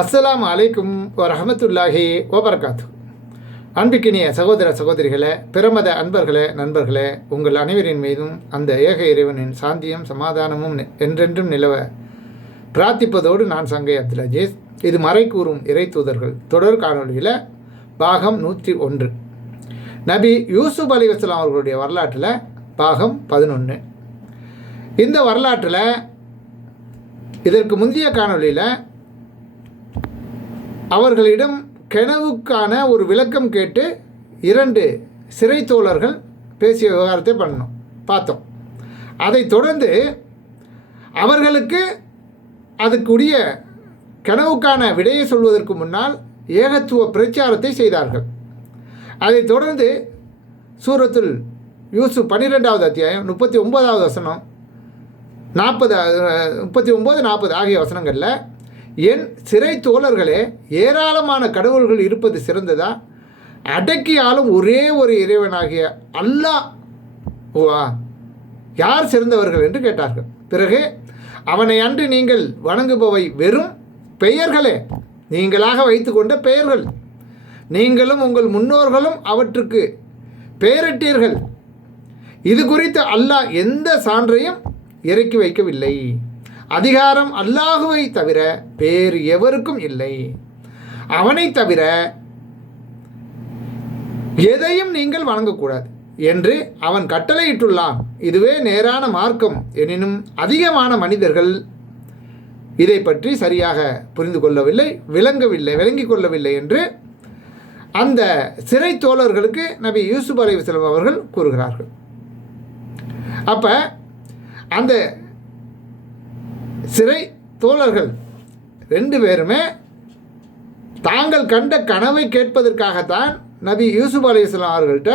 அஸ்ஸலாமு அலைக்கும் வரஹமத்துல்லாஹி வபரகாத்து. அன்பிக்கினிய சகோதர சகோதரிகளே, பிரமத அன்பர்களே, நண்பர்களே, உங்கள் அனைவரின் மீதும் அந்த ஏக இறைவனின் சாந்தியும் சமாதானமும் என்றென்றும் நிலவ பிரார்த்திப்பதோடு நான் சங்கை அப்துல் அஜீஸ். இது மறை கூறும் இறை தூதர்கள் தொடர் காணொலியில் பாகம் 101. நபி யூசுப் அலைஹிஸ்ஸலாம் அவர்களுடைய வரலாற்றில் பாகம் 11. இந்த வரலாற்றில் இதற்கு முந்தைய காணொலியில் அவர்களிடம் கனவுக்கான ஒரு விளக்கம் கேட்டு 2 சிறை தோழர்கள் பேசிய விவகாரத்தை பார்த்தோம். அதைத் தொடர்ந்து அவர்களுக்கு அதுக்குரிய கனவுக்கான விடையை சொல்வதற்கு முன்னால் ஏகத்துவ பிரச்சாரத்தை செய்தார்கள். அதைத் தொடர்ந்து சூரத்துல் யூசுப் 12வது அத்தியாயம் 39வது வசனம் 39-40 ஆகிய வசனங்களில், என் சிறை தோழர்களே, ஏராளமான கடவுள்கள் இருப்பது சிறந்ததா? அடக்கி ஆளும் ஒரே ஒரு இறைவனாகிய அல்லாஹ் யார் சிறந்தவர்கள் என்று கேட்டார்கள். பிறகு, அவனை அன்று நீங்கள் வணங்குபவை வெறும் பெயர்களே, நீங்களாக வைத்து கொண்ட பெயர்கள். நீங்களும் உங்கள் முன்னோர்களும் அவற்றுக்கு பெயரிட்டீர்கள். இது குறித்து அல்லாஹ் எந்த சான்றையும் இறக்கி வைக்கவில்லை. அதிகாரம் அல்லாஹுவை தவிர வேறு எவருக்கும் இல்லை. அவனை தவிர எதையும் நீங்கள் வணங்கக்கூடாது என்று அவன் கட்டளையிட்டுள்ளான். இதுவே நேரான மார்க்கம். எனினும் அதிகமான மனிதர்கள் இதை பற்றி சரியாக புரிந்து கொள்ளவில்லை, விளங்கிக் கொள்ளவில்லை என்று அந்த சிறை தோழர்களுக்கு நபி யூசுப் அலைஹிஸ்ஸலாம் அவர்கள் கூறுகிறார்கள். அப்போ அந்த சிறை தோழர்கள் 2 பேருமே தாங்கள் கண்ட கனவை கேட்பதற்காகத்தான் நபி யூசுப் அலைஹிஸ்ஸலாம் அவர்கள்ட்ட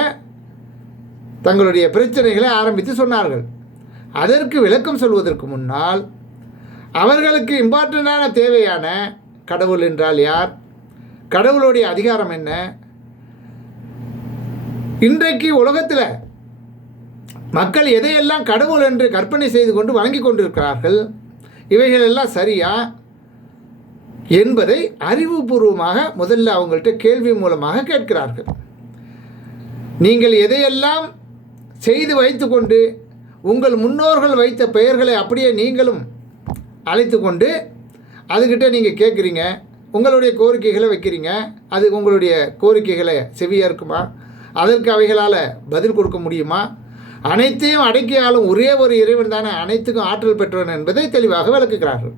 தங்களுடைய பிரச்சனைகளை ஆரம்பித்து சொன்னார்கள். அதற்கு விளக்கம் சொல்வதற்கு முன்னால் அவர்களுக்கு இம்பார்ட்டண்டான தேவையான கடவுள் என்றால் யார், கடவுளுடைய அதிகாரம் என்ன, இன்றைக்கு உலகத்தில் மக்கள் எதையெல்லாம் கடவுள் என்று கற்பனை செய்து கொண்டு வணங்கி கொண்டிருக்கிறார்கள், இவைகளெல்லாம் சரியா என்பதை அறிவுபூர்வமாக முதல்ல அவங்கள்ட்ட கேள்வி மூலமாக கேட்கிறார்கள். நீங்கள் எதையெல்லாம் செய்து வைத்து கொண்டு உங்கள் முன்னோர்கள் வைத்த பெயர்களை அப்படியே நீங்களும் அழைத்து கொண்டு அதுக்கிட்ட நீங்கள் கேட்குறீங்க, உங்களுடைய கோரிக்கைகளை வைக்கிறீங்க, அது உங்களுடைய கோரிக்கைகளை செவியாக இருக்குமா? அதற்கு அவைகளால் பதில் கொடுக்க முடியுமா? அனைத்தையும் அடக்கியாலும் ஒரே ஒரு இறைவன் தானே அனைத்துக்கும் ஆற்றல் பெற்றவன் என்பதை தெளிவாக விளக்குகிறார்கள்.